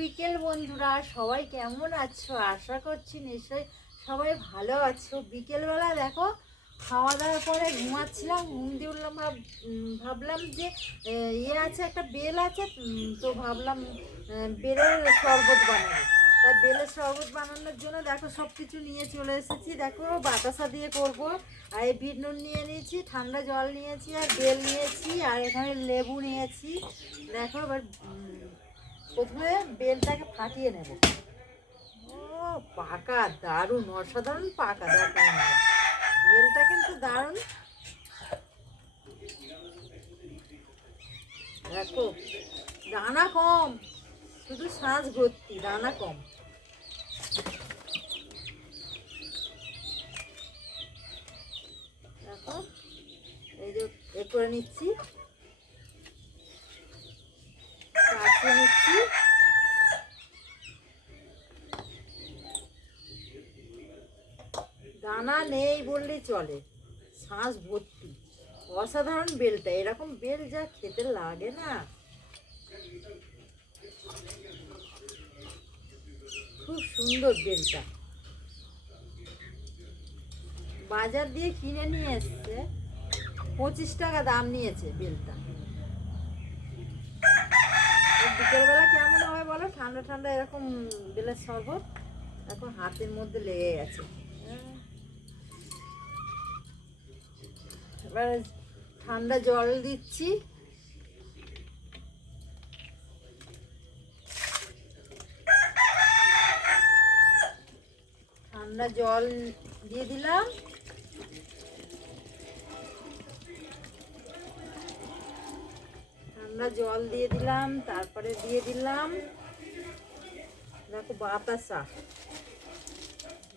বিকেল বন্ধুরা, সবাই কেমন আছো? আশা করছি নিশ্চয়ই সবাই ভালো আছো। বিকেলবেলা দেখো খাওয়া দাওয়ার পরে ঘুমাচ্ছিলাম, ঘুম দিয়ে উঠলাম, ভাবলাম যে ইয়ে আছে, একটা বেল আছে, তো ভাবলাম বেলের শরবত বানাবো। তাই বেলের শরবত বানানোর জন্য দেখো সব কিছু নিয়ে চলে এসেছি। দেখো বাতাসা দিয়ে করব। আর এই বিট নুন নিয়ে নিয়েছি, ঠান্ডা জল নিয়েছি, আর বেল নিয়েছি, আর এখানে লেবু নিয়েছি। দেখো এবার প্রথমে বেলটাকে ফাটিয়ে নেব। ও পাকা, দারুণ, অসাধারণ পাকা। দেখো বেলটা কিন্তু দারুণ। দেখো দানা কম, শুধু শাঁস ভর্তি, দানা কম। দেখো এই যে এ করে নিচ্ছি, কাটিয়ে নিচ্ছি। দানা নেই বললেই চলে, শাঁস ভর্তি, অসাধারণ বেলটা। এরকম বেল যা খেতে লাগে না, খুব সুন্দর বেলটা। বাজার দিয়ে কিনে নিয়ে এসছে, 25 টাকা দাম নিয়েছে বেলটা। বিকেলবেলা কেমন হবে বলো, ঠান্ডা ঠান্ডা এরকম বেলের শরবত এখন হাতের মধ্যে লেগে গেছে। এবার ঠান্ডা জল দিচ্ছি। ঠান্ডা জল দিয়ে দিলাম। ঠান্ডা জল দিয়ে দিলাম, তারপরে দিয়ে দিলাম দেখো বাতাসা।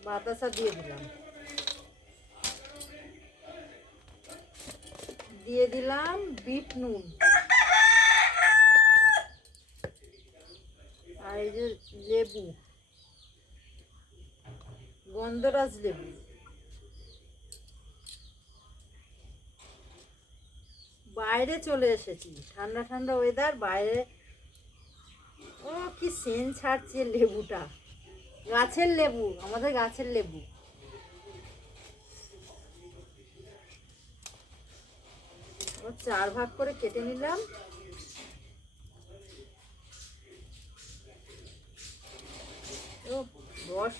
বাতাসা দিয়ে দিলাম, দিয়ে দিলাম বিট নুন, আর এই যে লেবু, গন্ধরাজ লেবু। বাইরে চলে এসেছি, ঠান্ডা ঠান্ডা ওয়েদার, বাইরে ও কি সেন্ট ছাড়ছে লেবুটা। গাছের লেবু, আমাদের গাছের লেবু। ও 4 ভাগ করে কেটে নিলাম। ও রস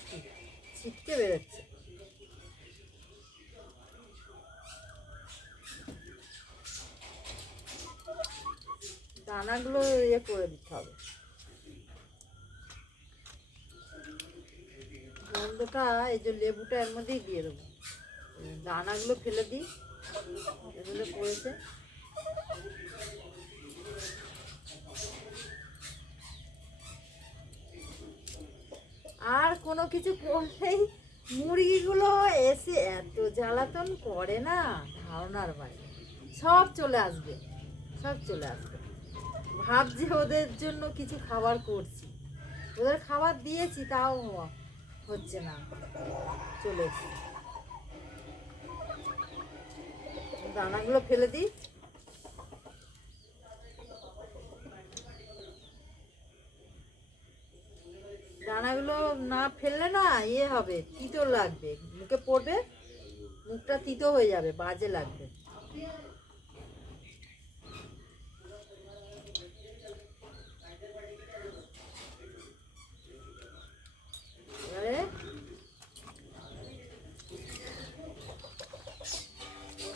ছিটকে বেরোচ্ছে। দানাগুলো ইয়ে করে দিতে হবে, গন্ধটা। এই যে লেবুটা এর মধ্যেই দিয়ে দেবো, দানাগুলো ফেলে দিই, এগুলো পড়েছে। আর কোনো কিছু করলেই মুরগিগুলো এসে এত জ্বালাতন করে না, ধারণার বাইরে। সব চলে আসবে, সব চলে আসবে। ভাবছি ওদের জন্য কিছু খাবার করছি, ওদের খাবার দিয়েছি, তাও হচ্ছে না, চলে এসছে। দানাগুলো ফেলে দিই। দানাগুলো না ফেললে না ইয়ে হবে, তিতো লাগবে, মুখে পড়বে, মুখটা তিতো হয়ে যাবে, বাজে লাগবে। এবারে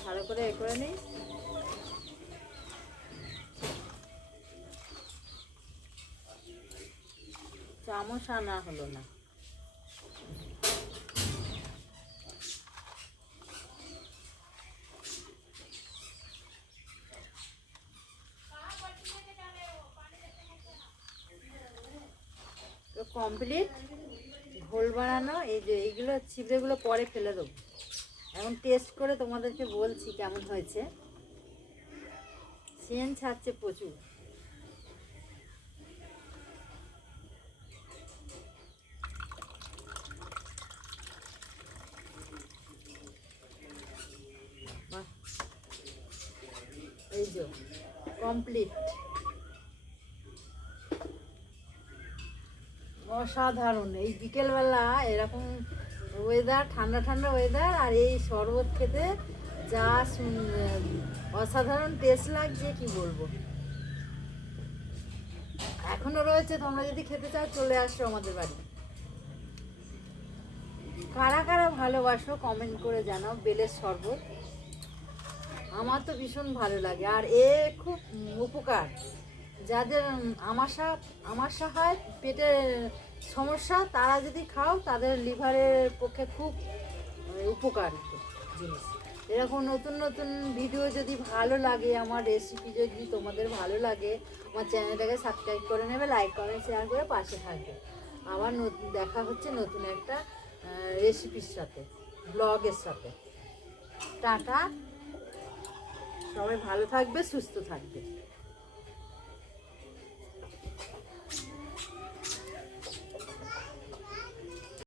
ভালো করে এ করে নিই। চামচ আনা হলো না। তো কমপ্লিট ঘোল বানানো। এই যে এইগুলো ছিবড়েগুলো পরে ফেলে দেবো, এখন টেস্ট করে তোমাদেরকে বলছি কেমন হয়েছে। সেন্ট ছাড়ছে প্রচুর। এই যে কমপ্লিট। অসাধারণ। এই বিকেলবেলা এরকম ওয়েদার, ঠান্ডা ঠান্ডা ওয়েদার, আর এই শরবত খেতে যা অসাধারণ টেস্ট লাগছে কি বলবো। এখনো রয়েছে, তোমরা যদি খেতে চাও চলে আসো আমাদের বাড়ি। কারা কারা ভালোবাসো কমেন্ট করে জানাও বেলের শরবত। আমার তো ভীষণ ভালো লাগে। আর এ খুব উপকার, যাদের আমাশা হয়, পেটের সমস্যা, তারা যদি খাও তাদের লিভারের পক্ষে খুব উপকার জিনিস। এরকম নতুন নতুন ভিডিও যদি ভালো লাগে, আমার রেসিপি যদি তোমাদের ভালো লাগে, আমার চ্যানেলটাকে সাবস্ক্রাইব করে নেবে, লাইক কমেন্ট শেয়ার করে পাশে থাকবে। আবার দেখা হচ্ছে নতুন একটা রেসিপির সাথে, ব্লগের সাথে। টাটা, সবাই ভালো থাকবে, সুস্থ থাকবে।